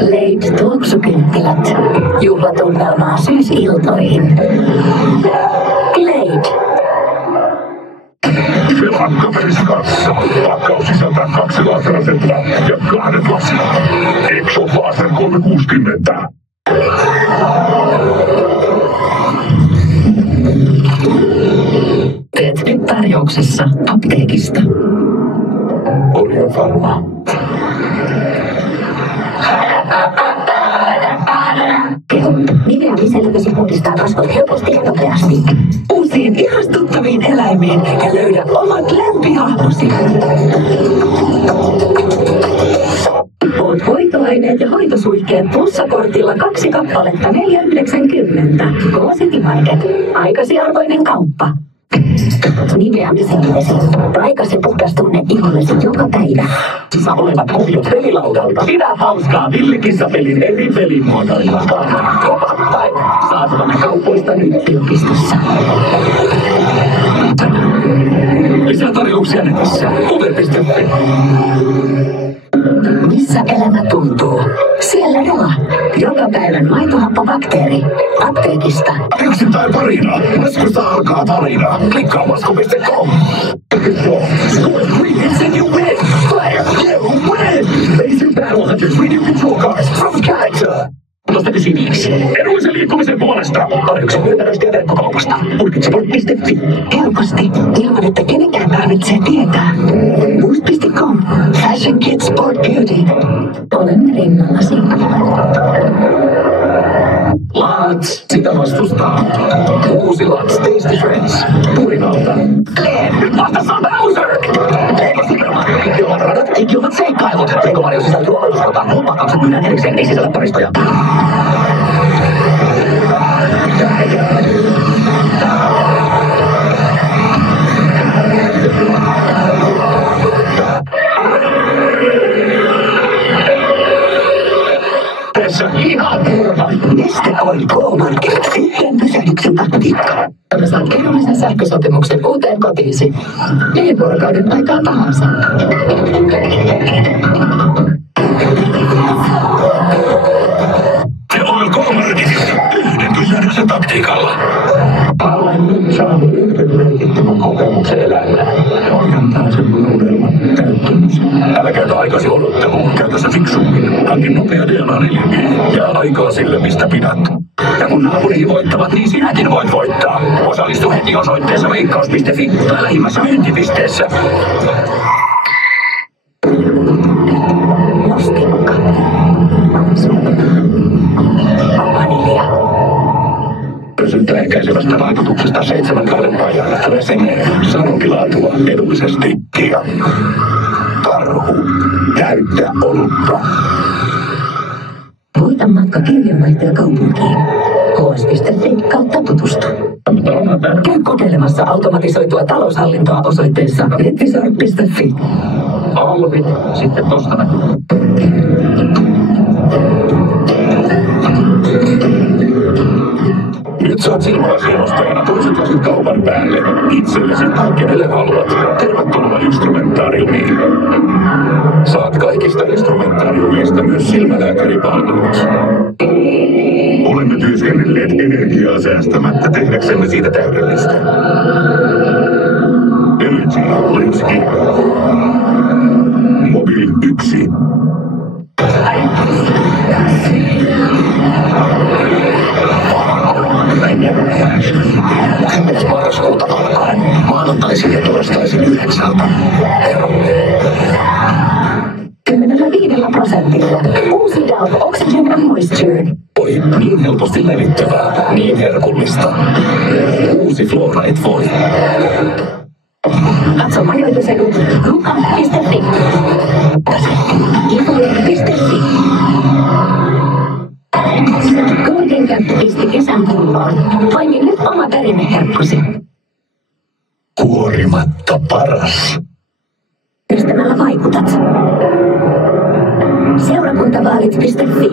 Late tuoksukynttilät. Juhlatunnelmaa syysiltoihin. Glade. Velakkaperiskanssa. Pakkaus sisältää 2 laserasetta ja 2 lasia. Exo Laser 360. Teet nyt tarjouksessa apteekista. Orion Pharma. Nimeämisellä vesi puhdistaa kasvot helposti ja nopeasti. Uusiin ihastuttaviin eläimiin ja löydä omat lempihahmosi. Oot hoitoaineet ja hoitosuihkeet plussakortilla 2 kappaletta 4,90. K-City Market. Aikasiarvoinen kauppa. Nimeämisen vesi. Raikas ja puhdas tunne ihollesi joka päivä. Sä olevat kuviot pelilaudalta. Pidä hauskaa villikissapelin eri pelimuotoilla. Saatavana kaupoista nyt Yliopistossa. lisää tarjouksia netissä. Uber.fi. Missä elämä tuntuu? Siellä Roa. Joka päivän maitohappobakteeri. Apteekista. Yksin tai parina. Laskusta alkaa tarina. Klikkaa masku.com. Score 3 hits and you win. Fire, you win. Laser Battle Hunters Radio Control Cars from Character. Nosteti siniksi. Edullisen liikkumisen puolesta. Tarjouksen myöntännöstä ja verkkokaupasta. Urkitseport.fi. Helposti. Ilman, että kenenkään tarvitsee tietää. Boost.com. Fashion Kids Sport Beauty. Olemme rinnallasi. Lats, sitä vastustaa. Uusi Lats Tasty Friends. Purinalta. Glenn, nyt vastassa on Bowser! Lego Super Mario, ikiovat radat, ikiovat seikkailut. Lego Mario sisältyy aloituskautaan, muut pakkaukset myydään erikseen, ei sisällä paristoja. Tässä ihan turva. Neste Oil K-Market. Sitten pysähdyksen taktiikka. Mä saat edullisen sähkösopimuksen uuteen kotiisi. Mihin vuorokauden aikaa tahansa. The Oil K-Marketissa. Yhden pysähdyksen taktiikalla. Olen nyt saanut yhden merkittävän kokemuksen elämään. Ohjantaa sen unelman täyttymisen. Älä käytä aikasi odotteluun. Käytä se fiksummin. Hankin nopea DNA 4G. Jää aikaa sille, mistä pidät. Ja kun naapuriin voittavat, niin sinäkin voit voittaa. Osallistu heti osoitteessa veikkaus.fi tai lähimmässä myyntipisteessä. Nostikka. Vanilja. Pysyttä ehkäisevästä vaikutuksesta 7 vuoden ajan. Resemme. Sanonkilaatua edullisesti. Kia. Karhu. Täyttä olutta. Voita matka kirjanvaihtaja kaupunkiin. hs.fi tutustu. Käy kokeilemassa automatisoitua taloushallintoa osoitteessa netvisar.fi. Alvit, sitten tosta näkyy. Nyt saat silmälasien ostajana toiset lasit kaupan päälle. Itsellesi tai kenelle haluat. Tervetuloa instrumentaariumiin. Saat kaikista instrumentaariumista myös silmälääkäripalvelut. Olemme työskennelleet energiaa säästämättä tehdäksemme siitä täydellistä. Energy, let's go. Mobil 1. Kymmenes marraskuuta alkaen. Maanantaisin ja torstaisin 9. 15%. Uusi Dove Oxygen and Moisture. Oi, niin helposti levittävää, niin herkullista. Uusi Flora et voi. Katso majoitusedut ruoka.fi. Info.fi. Golden Camp pisti kesän pulloon. Poimi nyt oma perinneherkkusi. Kuorimatta paras. Pistämällä vaikutat. Seurakuntavaalit.fi.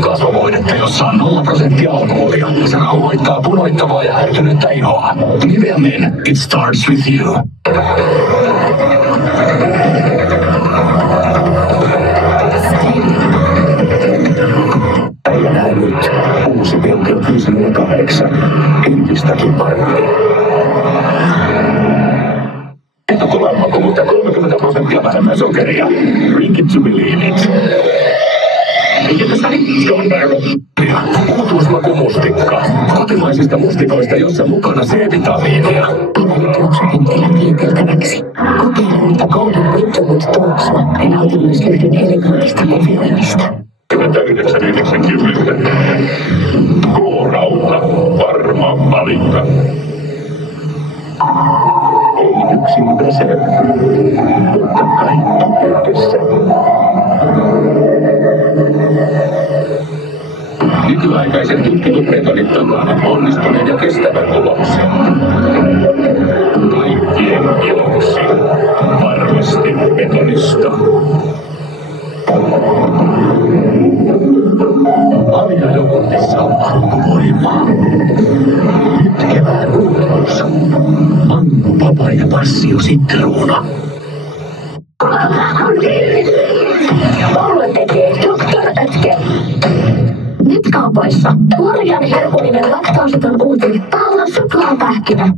Kasvovoidetta, jossa on 0% alkoholia. Se rauhoittaa punoittavaa ja ärtynyttä ihoa. Niveamen, it starts with you. Drink it to believe it. Mikä tässä oli? Stone Barrel. Uutuusmakumustikka. Kotimaisista mustikoista, jossa mukana C-vitamiinia. Pitänyt juoksukynttilän vieteltäväksi. Kokeile uutta Golden Winterwood tuoksua ja nauti myös lehden elegantista kuvioinnista. 29,90. K-rauta. Varma valinta. Ei yksin pese, mutta kaikki yhdessä. Nykyaikaisen tutkitun metodin takana onnistuneen ja kestävän tuloksen. Kaikkien iloksi. Varmasti metodista. Aliajokortissa on alkuvoimaa. Nyt kevään uutuus. Mango, papaja, passio, sitruuna. Mulle tekee Dr. Ötke. Nyt kaupoissa. Orjan herkullinen laktaasiton uuti Paula suklaapähkinä.